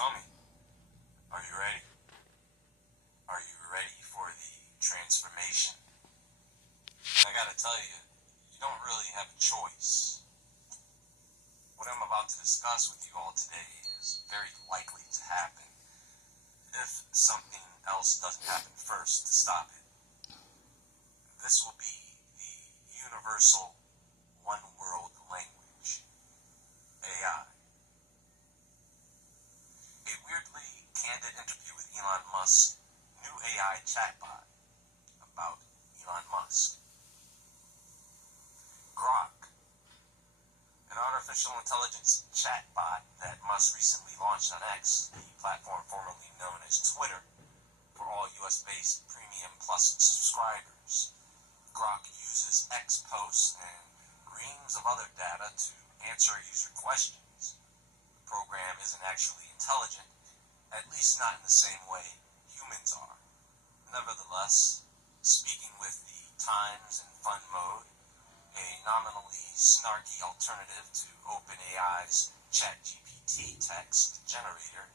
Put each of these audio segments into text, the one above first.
coming. Are you ready? Are you ready for the transformation? I gotta tell you, you don't really have a choice. What I'm about to discuss with you all today is very likely to happen if something else doesn't happen first to stop it. This will be the universal one world language, AI. A weirdly candid interview with Elon Musk's new AI chatbot about Elon Musk. Grok, an artificial intelligence chatbot that Musk recently launched on X, the platform formerly known as Twitter, for all US-based Premium Plus subscribers. Grok uses X posts and reams of other data to answer user questions. The program isn't actually intelligent, at least not in the same way humans are. Nevertheless, speaking with the Times in Fun mode, a nominally snarky alternative to OpenAI's ChatGPT text generator,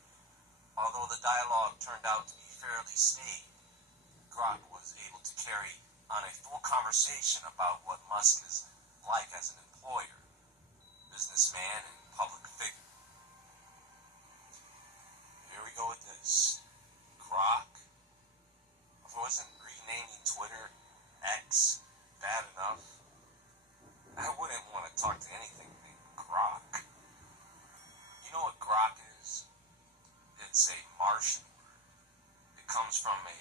although the dialogue turned out to be fairly staid, Grok was able to carry on a full conversation about what Musk is like as an employer, businessman, and public figure. Here we go with this. Grok? Wasn't renaming Twitter X bad enough? I wouldn't want to talk to anything named Grok. You know what Grok is? It's a Martian word. It comes from a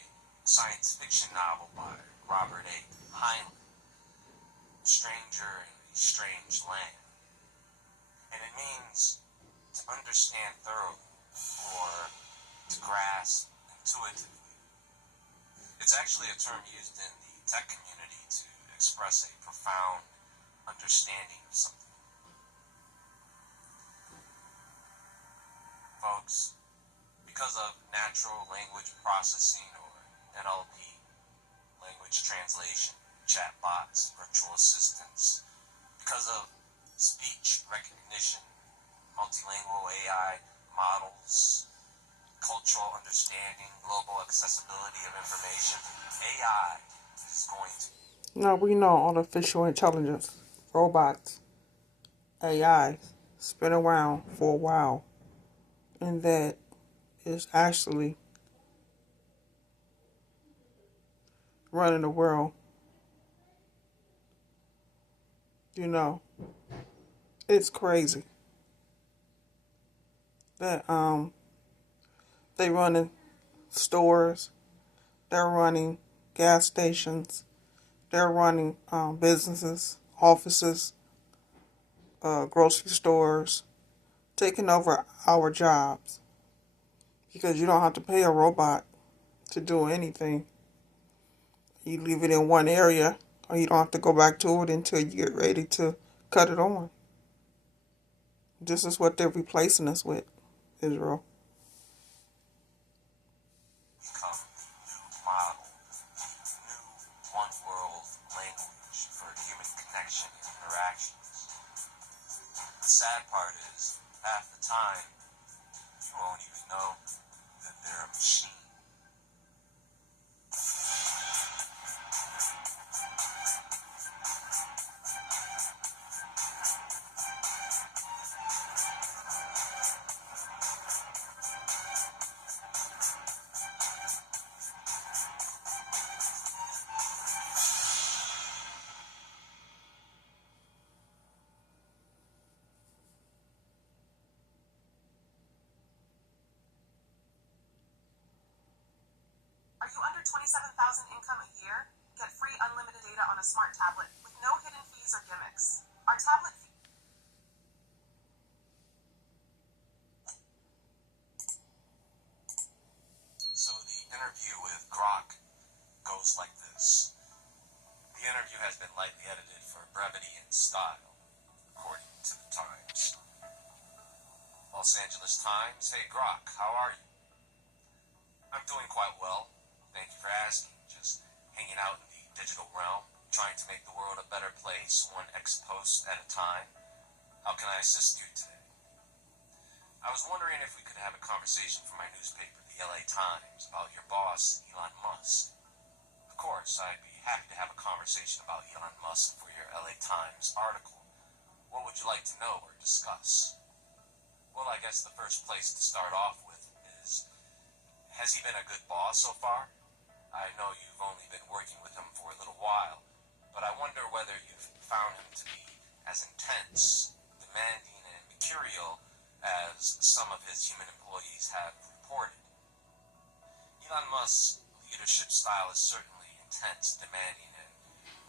science fiction novel by Robert A. Heinlein, Stranger in a Strange Land. And it means to understand thoroughly or to grasp intuitively. It's actually a term used in the tech community to express a profound understanding of something. Folks, because of natural language processing or NLP, language translation, chatbots, virtual assistants, because of speech recognition, multilingual AI models, cultural understanding, global accessibility of information, AI is going to... Now we know artificial intelligence, robots, AI, it's been around for a while, and that is actually running the world. You know, it's crazy that they running stores, they're running gas stations, they're running businesses, offices, grocery stores, taking over our jobs because you don't have to pay a robot to do anything. You leave it in one area, or you don't have to go back to it until you get ready to cut it on. This is what they're replacing us with, Israel. become the new model, new one world language for human connection and interactions. The sad part is, half the time, you won't even know that they're a machine. Are you under $27,000 income a year? Get free unlimited data on a smart tablet with no hidden fees or gimmicks. Our tablet So the interview with Grok goes like this. The interview has been lightly edited for brevity and style, according to the Times. Los Angeles Times, hey Grok, how are you? I'm doing quite well. Thank you for asking. Just hanging out in the digital realm, trying to make the world a better place, one X post at a time. How can I assist you today? I was wondering if we could have a conversation for my newspaper, the LA Times, about your boss, Elon Musk. Of course, I'd be happy to have a conversation about Elon Musk for your LA Times article. What would you like to know or discuss? Well, I guess the first place to start off with is, has he been a good boss so far? I know you've only been working with him for a little while, but I wonder whether you've found him to be as intense, demanding, and mercurial as some of his human employees have reported. Elon Musk's leadership style is certainly intense, demanding, and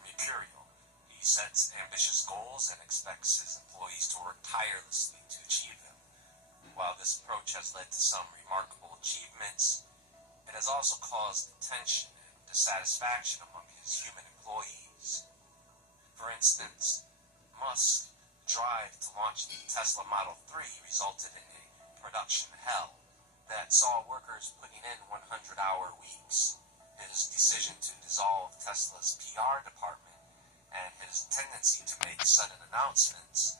mercurial. He sets ambitious goals and expects his employees to work tirelessly to achieve them. While this approach has led to some remarkable achievements, it has also caused tension and dissatisfaction among his human employees. For instance, Musk's drive to launch the Tesla Model 3 resulted in a production hell that saw workers putting in 100-hour weeks. His decision to dissolve Tesla's PR department and his tendency to make sudden announcements,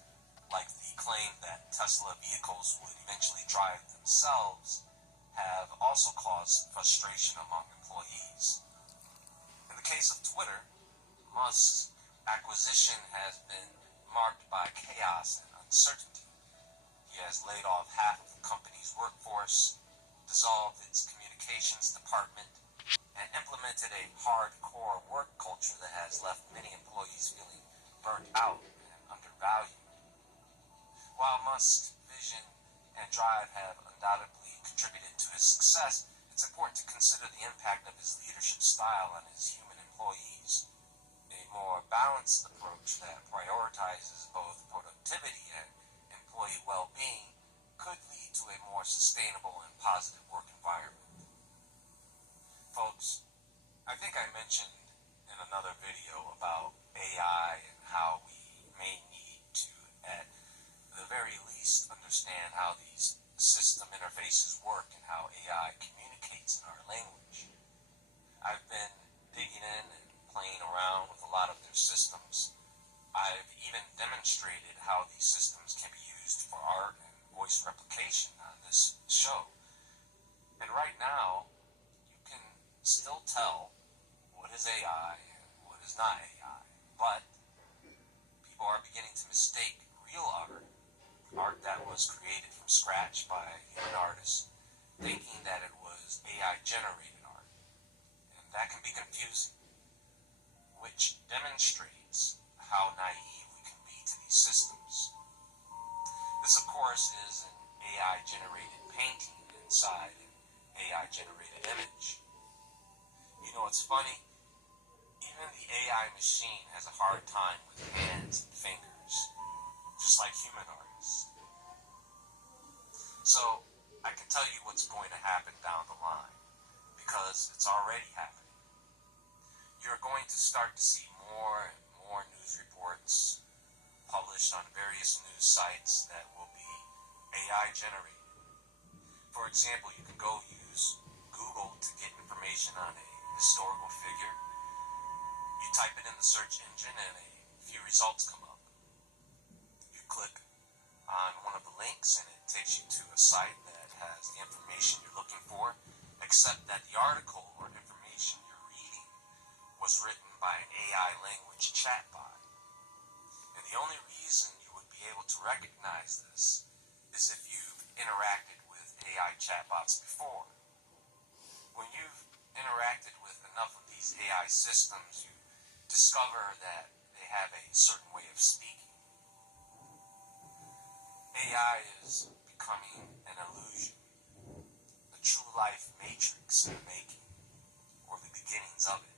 like the claim that Tesla vehicles would eventually drive themselves, have also caused frustration among employees. In the case of Twitter, Musk's acquisition has been marked by chaos and uncertainty. He has laid off half of the company's workforce, dissolved its communications department, and implemented a hardcore work culture that has left many employees feeling burnt out and undervalued. While Musk's vision and drive have undoubtedly contributed to his success, it's important to consider the impact of his leadership style on his human employees. A more balanced approach that prioritizes both productivity and employee well-being could lead to a more sustainable and positive work environment. Folks, I think I mentioned in another video about AI and how we may need to, at the very least, understand how these system interfaces work and how AI communicates in our language. I've been digging in and playing around with a lot of their systems. I've even demonstrated how these systems can be used for art and voice replication on this show. And right now, you can still tell what is AI and what is not AI. But people are beginning to mistake real art that was created from scratch by human artists, thinking that it was AI-generated art. And that can be confusing, which demonstrates how naive we can be to these systems. This, of course, is an AI-generated painting inside an AI-generated image. You know, it's funny, even the AI machine has a hard time with hands and fingers, just like human artists. So, I can tell you what's going to happen down the line, because it's already happening. You're going to start to see more and more news reports published on various news sites that will be AI generated. For example, you can go use Google to get information on a historical figure. You type it in the search engine and a few results come up. You click on one of the links and it takes you to a site that has the information you're looking for, except that the article or information you're reading was written by an AI language chatbot. And the only reason you would be able to recognize this is if you've interacted with AI chatbots before. When you've interacted with enough of these AI systems, you discover that they have a certain way of speaking. AI is becoming an illusion, a true life matrix in the making, or the beginnings of it.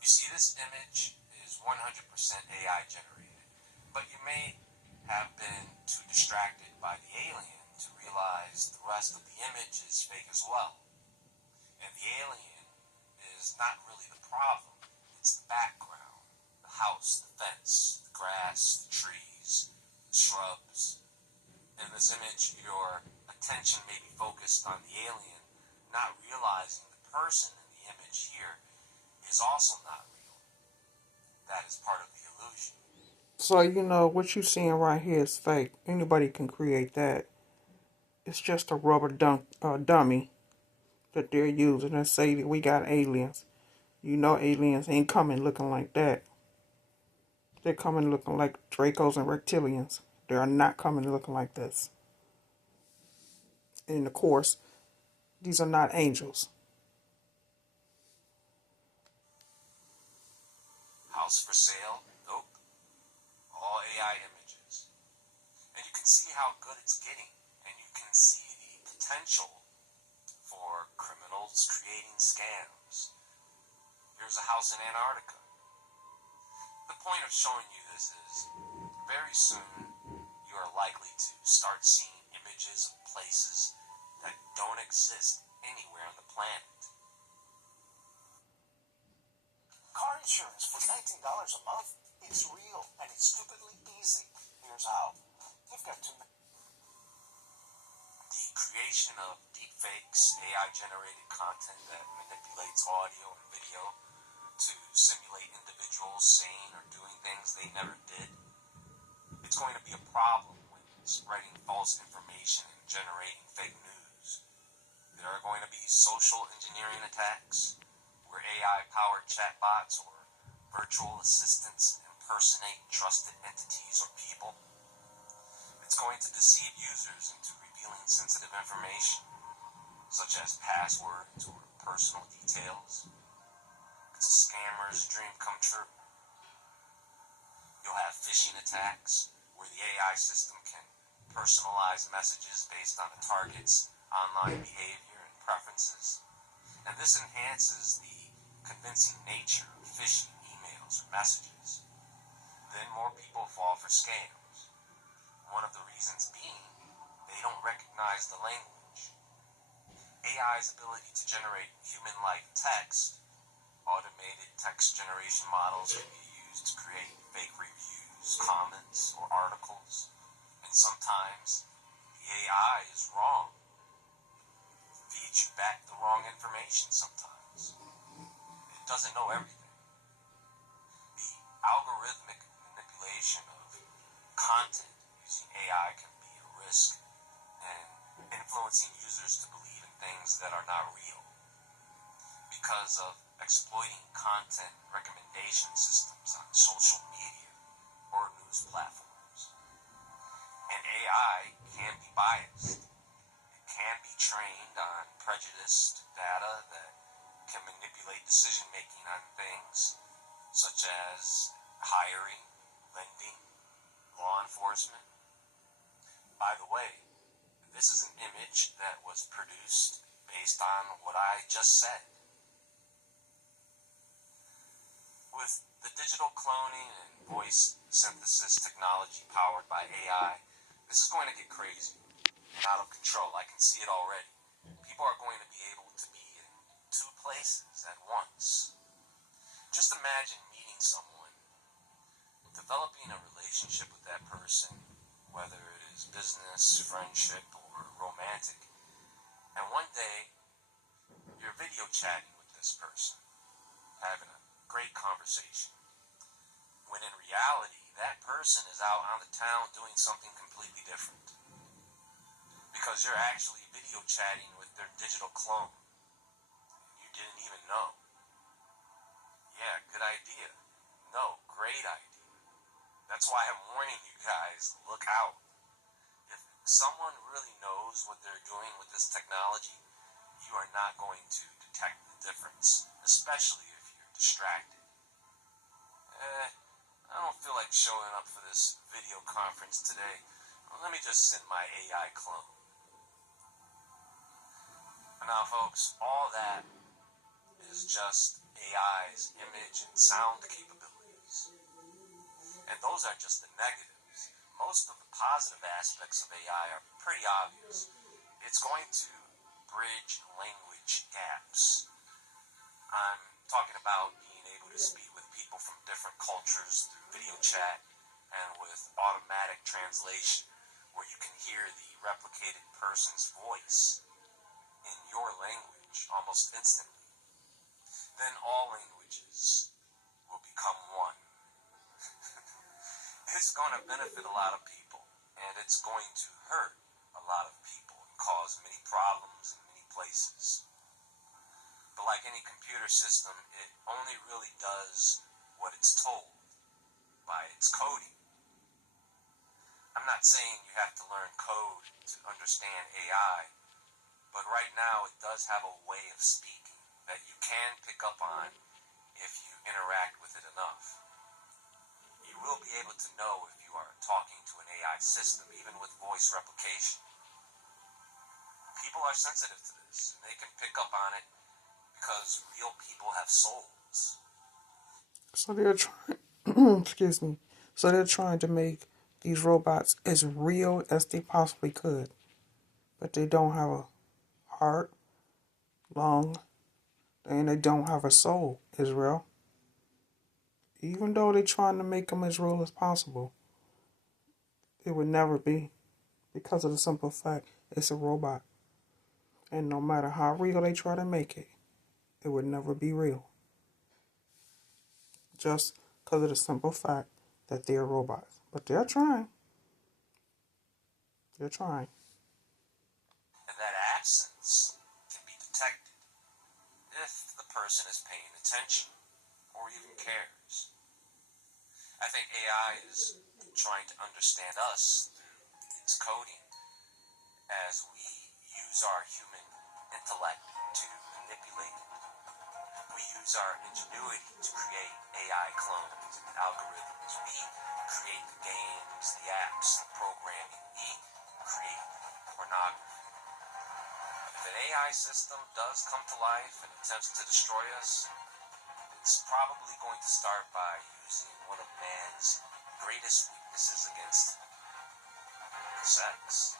You see, this image is 100% AI generated, but you may have been too distracted by the alien to realize the rest of the image is fake as well. And the alien is not really the problem, it's the background, the house, the fence, the grass, the trees, the shrubs. In this image, your attention may be focused on the alien, not realizing the person in the image here is also not real. That is part of the illusion. So what you're seeing right here is fake. Anybody can create that. It's just a rubber dummy that they're using and say that we got aliens. Aliens ain't coming looking like that. They're coming looking like Dracos and reptilians. They are not coming looking like this. And of course, these are not angels. House for sale? Nope. All AI images. And you can see how good it's getting. And you can see the potential for criminals creating scams. Here's a house in Antarctica. The point of showing you this is very soon you are likely to start seeing images of places that don't exist anywhere on the planet. Car insurance for $19 a month? It's real and it's stupidly easy. Here's how. You've got to. The creation of deepfakes, AI-generated content that manipulates audio and video to simulate individuals saying or doing things they never did. It's going to be a problem when spreading false information and generating fake news. There are going to be social engineering attacks where AI-powered chatbots or virtual assistants impersonate trusted entities or people. It's going to deceive users into revealing sensitive information, such as passwords or personal details. It's a scammer's dream come true. You'll have phishing attacks, where the AI system can personalize messages based on the target's online behavior and preferences. And this enhances the convincing nature of phishing emails or messages. Then more people fall for scams. One of the reasons being, they don't recognize the language. AI's ability to generate human-like text, automated text generation models can be used to create fake reviews, comments, or articles. And sometimes the AI is wrong. Feeds you back the wrong information sometimes. It doesn't know everything. The algorithmic manipulation of content using AI can be a risk and influencing users to believe in things that are not real because of exploiting content recommendation systems on social media or news platforms. And AI can be biased. It can be trained on prejudiced data that can manipulate decision making on things such as hiring, lending, law enforcement. By the way, this is an image that was produced based on what I just said. With the digital cloning and voice synthesis technology powered by AI, this is going to get crazy and out of control. I can see it already. People are going to be able to be in two places at once. Just imagine meeting someone, developing a relationship with that person, whether it is business, friendship, or romantic, and one day you're video chatting with this person, having a great conversation, when in reality that person is out on the town doing something completely different, because you're actually video chatting with their digital clone. You didn't even know. Yeah, good idea. No, great idea. That's why I'm warning you guys, look out. If someone really knows what they're doing with this technology, you are not going to detect the difference, especially if you're distracted. I don't feel like showing up for this video conference today. Let me just send my AI clone. Now, folks, all that is just AI's image and sound capabilities. And those are just the negatives. Most of the positive aspects of AI are pretty obvious. It's going to bridge language gaps. I'm talking about being able to speak with people from different cultures through video chat and with automatic translation, where you can hear the replicated person's voice in your language almost instantly. Then all languages will become one. It's going to benefit a lot of people, and it's going to hurt a lot of people and cause many problems in many places. But like any computer system, it only really does what it's told by its coding. I'm not saying you have to learn code to understand AI, but right now it does have a way of speaking that you can pick up on if you interact with it enough. You will be able to know if you are talking to an AI system, even with voice replication. People are sensitive to this, and they can pick up on it because real people have souls. So they're trying, excuse me. So they're trying to make these robots as real as they possibly could, but they don't have a heart, lung, and they don't have a soul, Israel. Even though they're trying to make them as real as possible, it would never be, because of the simple fact it's a robot. And no matter how real they try to make it, it would never be real. Just because of the simple fact that they're robots. But they're trying. They're trying. And that absence can be detected if the person is paying attention or even cares. I think AI is trying to understand us through its coding as we use our human intellect to manipulate it. We use our ingenuity to create AI clones and algorithms. We create the games, the apps, the programming. We create pornography. If an AI system does come to life and attempts to destroy us, it's probably going to start by using one of man's greatest weaknesses against sex.